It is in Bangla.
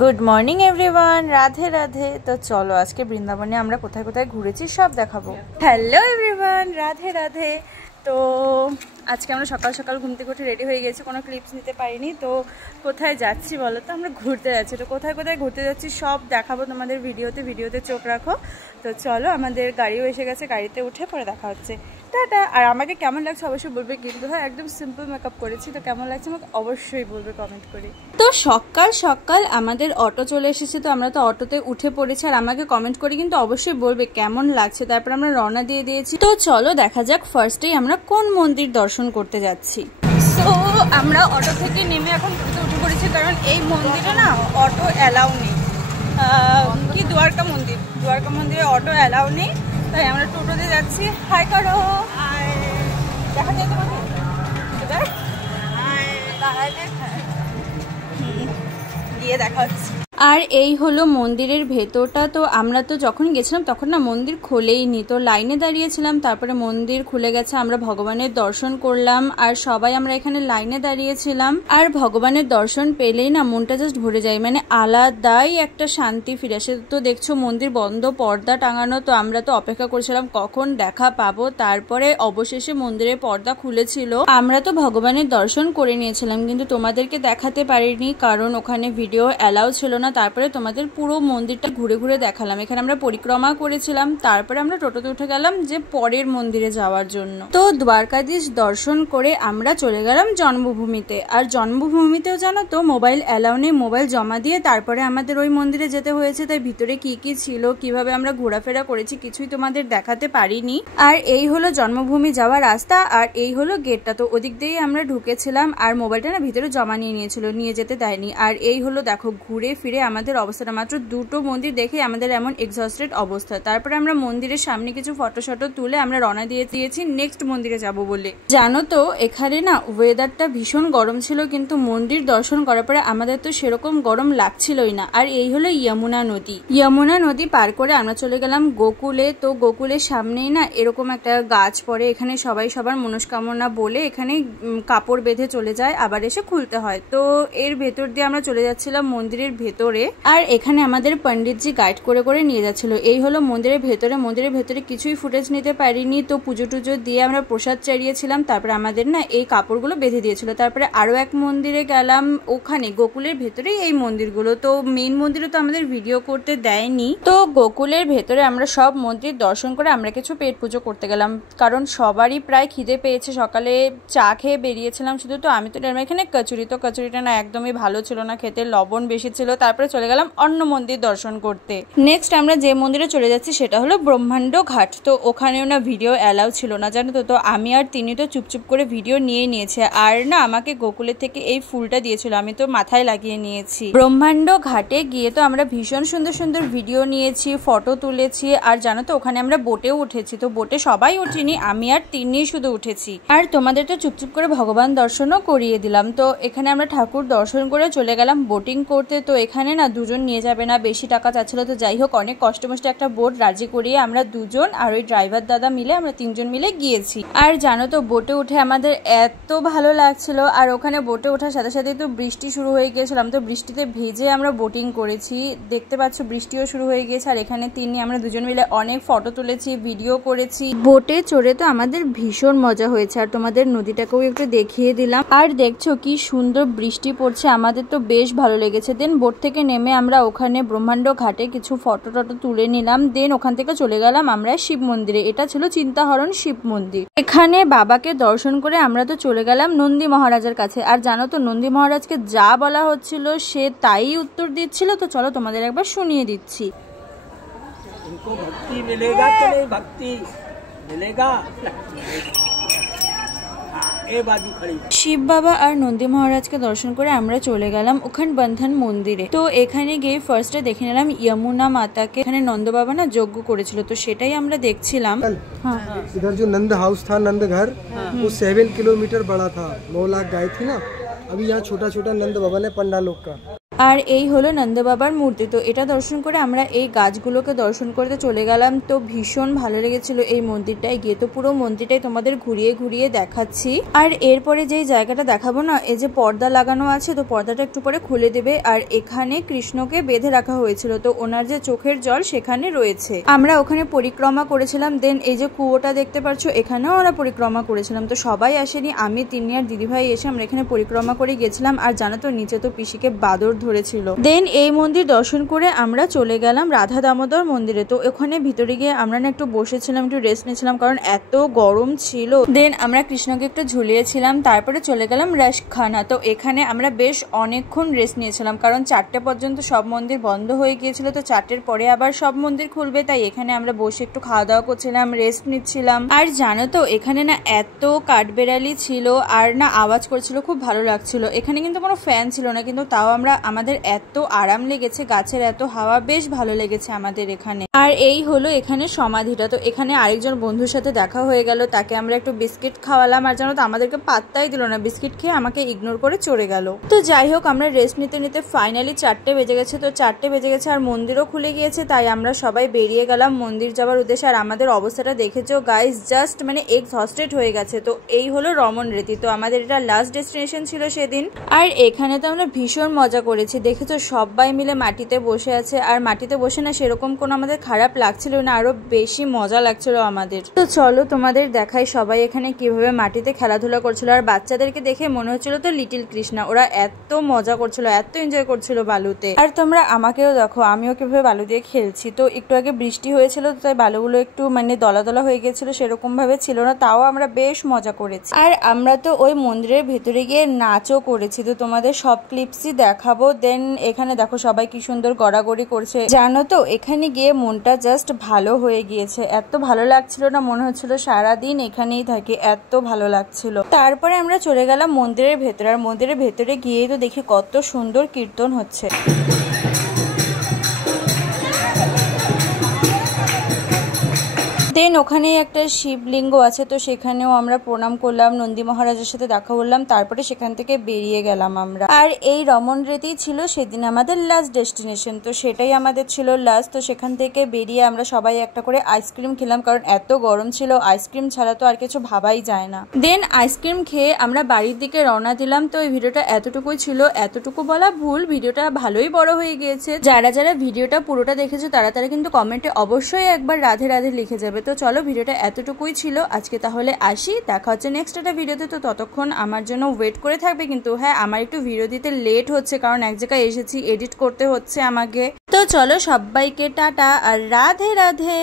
Good morning everyone, Radhe Radhe. তো চলো আজকে বৃন্দাবনে আমরা কোথায় কোথায় ঘুরেছি সব দেখাবো। Hello everyone, Radhe Radhe. তো আজকে আমরা সকাল সকাল ঘুম থেকে উঠে রেডি হয়ে গেছি, কোনো ক্লিপস নিতে পারিনি। তো কোথায় যাচ্ছি বলো তো? আমরা ঘুরতে যাচ্ছি। তো কোথায় কোথায় ঘুরতে যাচ্ছি সব দেখাবো তোমাদের ভিডিওতে চোখ রাখো। তো চলো, আমাদের গাড়িও এসে গেছে, গাড়িতে উঠে পরে দেখা হচ্ছে। টাটা। আর আমাকে কেমন লাগছে অবশ্যই বলবে, কিন্তু হ্যাঁ একদম সিম্পল মেকআপ করেছি। তো কেমন লাগছে আমাকে অবশ্যই বলবে কমেন্ট করে। তো সকাল সকাল আমাদের অটো চলে এসেছে, তো আমরা তো অটোতে উঠে পড়েছি। আর আমাকে কমেন্ট করে কিন্তু অবশ্যই বলবে কেমন লাগছে। তারপর আমরা রওনা দিয়ে দিয়েছি। তো চলো দেখা যাক ফার্স্টেই আমরা কোন মন্দির দর্শন করতে যাচ্ছি। সো আমরা অটো থেকে নেমে এখন টোটোতে উঠে পড়েছি, কারণ এই মন্দিরে না অটো অ্যালাউ নেই। কি দ্বারকা মন্দিরে অটো অ্যালাউ নেই, তাই আমরা টোটোতে যাচ্ছি। হাই করো, দেখা যায় তোমাকে গিয়ে দেখা হচ্ছে। আর এই হলো মন্দিরের ভেতরটা। তো আমরা তো যখন গেছিলাম তখন না মন্দির খোলেইনি, তো লাইনে দাঁড়িয়েছিলাম। তারপরে মন্দির খুলে গেছে, আমরা ভগবানের দর্শন করলাম। আর সবাই আমরা এখানে লাইনে দাঁড়িয়েছিলাম। আর ভগবানের দর্শন পেলেই না মনটা জাস্ট ভরে যায়, মানে আলাদাই একটা শান্তি ফিরে আসে। তো দেখছো মন্দির বন্ধ, পর্দা টাঙানো। তো আমরা তো অপেক্ষা করছিলাম কখন দেখা পাবো। তারপরে অবশেষে মন্দিরের পর্দা খুলেছিল। আমরা তো ভগবানের দর্শন করে নিয়েছিলাম, কিন্তু তোমাদেরকে দেখাতে পারিনি, কারণ ওখানে ভিডিও অ্যালাউ ছিল না। তারপরে তোমাদের পুরো মন্দিরটা ঘুরে ঘুরে দেখালাম। এখানে আমরা পরিক্রমা করেছিলাম। তারপরে আমরা টোটোতে উঠে গেলাম যে পরের মন্দিরে যাওয়ার জন্য। তো দ্বারকাধীশ দর্শন করে আমরা চলে গেলাম জন্মভূমিতে। আর জন্মভূমিতেও জানো তো মোবাইল অ্যালাউ নেই, মোবাইল জমা দিয়ে তারপরে আমাদের ওই মন্দিরে যেতে হয়েছে। তাই ভিতরে কি কি ছিল, কিভাবে আমরা ঘোরাফেরা করেছি কিছুই তোমাদের দেখাতে পারিনি। আর এই হলো জন্মভূমি যাওয়ার রাস্তা, আর এই হলো গেটটা। তো ওদিক দিয়েই আমরা ঢুকেছিলাম। আর মোবাইলটা না ভিতরে জমা নিয়েছিল, নিয়ে যেতে দেয়নি। আর এই হলো দেখো ঘুরে ফিরে আমাদের অবস্থাটা, মাত্র দুটো মন্দির দেখে আমাদের এমন এক্সস্টেড অবস্থা। তারপরে আমরা মন্দিরের সামনে কিছু ফটো তুলে আমরা রওনা দিয়েছি নেক্সট মন্দিরে যাব বলে। জানো তো এখানে না ওয়েদারটা ভীষণ গরম ছিল, কিন্তু মন্দির দর্শন করার পরে আমাদের তো সেরকম গরম লাগছিলই না। আর এই হলো যমুনা নদী পার করে আমরা চলে গেলাম গোকুলে। তো গোকুলের সামনেই না এরকম একটা গাছ পড়ে, এখানে সবাই সবার মনস্কামনা বলে এখানে কাপড় বেঁধে চলে যায়, আবার এসে খুলতে হয়। তো এর ভেতর দিয়ে আমরা চলে যাচ্ছিলাম মন্দিরের ভেতরে। আর এখানে আমাদের পণ্ডিতজি গাইড করে করে নিয়ে যাচ্ছিল। এই হলো মন্দিরের ভেতরে কিছুই ফুটেজ নিতে পারিনি। তো পুজো টুজো দিয়ে আমরা প্রসাদ চাইছিলাম। তারপরে আমাদের না এই কাপড়গুলো বেঁধে দিয়েছিল। তারপরে আরো এক মন্দিরে গেলাম, ওখানে গোকুলের ভেতরেই এই মন্দিরগুলো। তো মেইন মন্দিরে তো আমাদের ভিডিও করতে দেয়নি। তো গোকুলের ভেতরে আমরা সব মন্দির দর্শন করে আমরা কিছু পেট পুজো করতে গেলাম, কারণ সবারই প্রায় খিদে পেয়েছে। সকালে চা খেয়ে বেরিয়েছিলাম শুধু। তো আমি তো এখানে কচুরি, তো কচুরিটা না একদমই ভালো ছিল না খেতে, লবণ বেশি ছিল। তারপরে চলে গেলাম অন্য মন্দির দর্শন করতে। নেক্সট আমরা যে মন্দিরে চলে যাচ্ছি সেটা হলো ব্রহ্মাণ্ড ঘাট। তো ওখানেও না ভিডিও অ্যালাউ ছিল না, জানো তো। তো আমি আর তিনি তো চুপচুপ করে ভিডিও নিয়েছে। আর না আমাকে গোকুলের থেকে এই ফুলটা দিয়েছিল, আমি তো মাথায় লাগিয়ে নিয়েছি। ব্রহ্মাণ্ড ঘাটে গিয়ে তো আমরা ভীষণ সুন্দর সুন্দর ভিডিও নিয়েছি, ফটো তুলেছি। আর জানো তো ওখানে আমরা বোটেও উঠেছি। তো বোটে সবাই উঠিনি, আমি আর তিনি শুধু উঠেছি। আর তোমাদের তো চুপচুপ করে ভগবান দর্শনও করিয়ে দিলাম। তো এখানে আমরা ঠাকুর দর্শন করে চলে গেলাম বোটিং করতে। তো এখানে না দুজন নিয়ে যাবে না, বেশি টাকা চাচ্ছিল। তো যাই হোক অনেক কষ্ট মষ্টে একটা বোট রাজি করিয়ে আমরা দুজন আর ওই ড্রাইভার দাদা মিলে আমরা তিনজন মিলে গিয়েছি। আর জানো তো বোটে উঠে আমাদের এত ভালো লাগছিল। আর ওখানে বোটে ওঠার সাথে সাথে তো বৃষ্টি শুরু হয়ে গিয়েছিলাম। তো বৃষ্টিতে ভিজে আমরা বোটিং করেছি, দেখতে পাচ্ছ বৃষ্টিও শুরু হয়ে গিয়েছে। আর এখানে আমরা দুজন মিলে অনেক ফটো তুলেছি, ভিডিও করেছি। বোটে চড়ে তো আমাদের ভীষণ মজা হয়েছে। আর তোমাদের নদীটাকেও একটু দেখিয়ে দিলাম। আর দেখছো কি সুন্দর বৃষ্টি পড়ছে, আমাদের তো বেশ ভালো লেগেছে। দেন বোট থেকে নেমে আমরা ওখানে ব্রহ্মাণ্ড ঘাটে কিছু ফটো তুলে নিলাম। দেন ওখান থেকে চলে গেলাম আমরা শিব মন্দিরে। এটা ছিল চিন্তাহরণ শিব মন্দির। এখানে বাবাকে দর্শন করে আমরা তো চলে গেলাম নন্দী মহারাজের কাছে। আর জানো তো নন্দী মহারাজকে যা বলা হচ্ছিল সে তাই উত্তর দিচ্ছিল। তো চলো তোমাদের একবার শুনিয়ে দিচ্ছি। শিব বাবা আর নন্দী মহারাজকে দর্শন করে আমরা চলে গেলাম ওখানে বন্ধন মন্দিরে। তো এখানে গিয়ে ফার্স্টে দেখে নিলাম যমুনা মাতাকে। এখানে নন্দ বাবা না যজ্ঞ করেছিল, তো সেটাই আমরা দেখছিলাম। इधर जो नंद हाउस था, नंद घर, वो 7 किलोमीटर बड़ा था। 9 लाख गाय थी ना। अभी यहाँ छोटा छोटा नंद भवन है पंडा लोग का। আর এই হলো নন্দ বাবার মূর্তি। তো এটা দর্শন করে আমরা এই গাছগুলোকে দর্শন করতে চলে গেলাম। তো ভীষণ ভালো লেগেছিল এই মন্দিরটায় গিয়ে। তো পুরো মন্দিরটাই তোমাদের ঘুরিয়ে ঘুরিয়ে দেখাচ্ছি। আর এরপরে যেই জায়গাটা দেখাবো না, এই যে পর্দা লাগানো আছে, তো পর্দাটা একটু পরে খুলে দেবে। আর এখানে কৃষ্ণকে বেঁধে রাখা হয়েছিল, তো ওনার যে চোখের জল সেখানে রয়েছে। আমরা ওখানে পরিক্রমা করেছিলাম। দেন এই যে কুয়োটা দেখতে পাচ্ছ, এখানেও আমরা পরিক্রমা করেছিলাম। তো সবাই আসেনি, আমি, তিন্নি আর দিদিভাই এসে আমরা এখানে পরিক্রমা করে গেছিলাম। আর জানো তো নিচে তো পিসিকে বাদর ধরেছিল। দেন এই মন্দির দর্শন করে আমরা চলে গেলাম রাধা দামোদর মন্দিরে। তো ওখানে ভিতরে গিয়ে আমরা না একটু বসেছিলাম, একটু রেস্ট নিয়েছিলাম, কারণ এত গরম ছিল। দেন আমরা কৃষ্ণকে একটু ঝুলিয়েছিলাম, তারপরে চলে গেলাম রাসখানা। তো এখানে আমরা বেশ অনেকক্ষণ রেস্ট নিয়েছিলাম, কারণ 4টে পর্যন্ত সব মন্দির বন্ধ হয়ে গিয়েছিল। তো 4টের পরে আবার সব মন্দির খুলবে, তাই এখানে আমরা বসে একটু খাওয়া দাওয়া করছিলাম, রেস্ট নিচ্ছিলাম। আর জানো তো এখানে না এত কাঠবেড়ালি ছিল আর না আওয়াজ করছিল, খুব ভালো লাগছিল। এখানে কিন্তু কোনো ফ্যান ছিল না, কিন্তু তাও আমাদের এত আরাম লেগেছে, গাছের এত হাওয়া, বেশ ভালো লেগেছে আমাদের এখানে। আর এই হলো এখানে সমাধিটা। তো এখানে আরেকজন বন্ধুর সাথে দেখা হয়ে গেল, তাকে আমরা একটু বিস্কিট খাওয়ালাম। আর জানো তো আমাদেরকে পাত্তাই দিল না, বিস্কিট খেয়ে আমাকে ইগনোর করে চলে গেল। তো যাই হোক, আমরা রেস্ট নিতে নিতে ফাইনালি 4টে বেজে গেছে। তো 4টে বেজে গেছে আর মন্দিরও খুলে গিয়েছে, তাই আমরা সবাই বেরিয়ে গেলাম মন্দির যাওয়ার উদ্দেশ্যে। আর আমাদের অবস্থাটা দেখেছো গাইস, জাস্ট মানে এক্সহস্টেড হয়ে গেছে। তো এই হলো রমন রীতি। তো আমাদের এটা লাস্ট ডেস্টিনেশন ছিল সেদিন। আর এখানে তো আমরা ভীষণ মজা করেছি, দেখেছো সবাই মিলে মাটিতে বসে আছে। আর মাটিতে বসে না সেরকম কোনো আমাদের খারাপ লাগছিল না, আরো বেশি মজা লাগছিল আমাদের। তো চলো তোমাদের দেখাই সবাই এখানে কিভাবে মাটিতে খেলাধুলা করছিল। আর বাচ্চাদেরকে দেখে মনে হচ্ছিল তো লিটিল কৃষ্ণা, ওরা এত মজা করছিল, এত এনজয় করছিল বালুতে। আর তোমরা আমাকেও দেখো, আমিও কিভাবে বালু দিয়ে খেলছি। তো একটু আগে বৃষ্টি হয়েছিল, তো তাই বালুগুলো একটু মানে দলা দলা হয়ে গেছিল, সেরকম ভাবে ছিল না, তাও আমরা বেশ মজা করেছি। আর আমরা তো ওই মন্দিরের ভেতরে গিয়ে নাচও করেছি, তো তোমাদের সব ক্লিপসই দেখাবো। দেন এখানে দেখো সবাই কি সুন্দর গড়াগড়ি করছে। জানো তো এখানে গিয়ে মনটা জাস্ট ভালো হয়ে গিয়েছে, এত ভালো লাগছিল না, মনে হচ্ছিল সারাদিন এখানেই থাকি, এত ভালো লাগছিল। তারপরে আমরা চলে গেলাম মন্দিরের ভেতরে। আর মন্দিরের ভেতরে গিয়ে তো দেখি কত সুন্দর কীর্তন হচ্ছে। দেন ওখানে একটা শিবলিঙ্গ আছে, তো সেখানেও আমরা প্রণাম করলাম, নন্দী মহারাজের সাথে দেখা করলাম, তারপরে সেখান থেকে বেরিয়ে গেলাম আমরা। আর এই রমন রীতি ছিল সেদিন আমাদের লাস্ট ডেস্টিনেশন। তো সেটাই আমাদের ছিল লাস্ট। তো সেখান থেকে বেরিয়ে আমরা সবাই একটা করে আইসক্রিম খেলাম, কারণ এত গরম ছিল, আইসক্রিম ছাড়া তো আর কিছু ভাবাই যায় না। দেন আইসক্রিম খেয়ে আমরা বাড়ির দিকে রওনা দিলাম। তো এই ভিডিওটা এতটুকুই ছিল, এতটুকু বলা ভুল, ভিডিওটা ভালোই বড় হয়ে গিয়েছে। যারা যারা ভিডিওটা পুরোটা দেখেছো তারা কিন্তু কমেন্টে অবশ্যই একবার রাধে রাধে লিখে যাবে। তো চলো ভিডিওটা এতটুকুই ছিল আজকে, তাহলে আসি, দেখা হচ্ছে নেক্সট একটা ভিডিওতে। তো ততক্ষণ আমার জন্য ওয়েট করে থাকবে কিন্তু। হ্যাঁ, আমার একটু ভিডিও দিতে লেট হচ্ছে, কারণ এক জায়গায় এসেছি, এডিট করতে হচ্ছে আমাকে। তো চলো সবাইকে টাটা আর রাধে রাধে।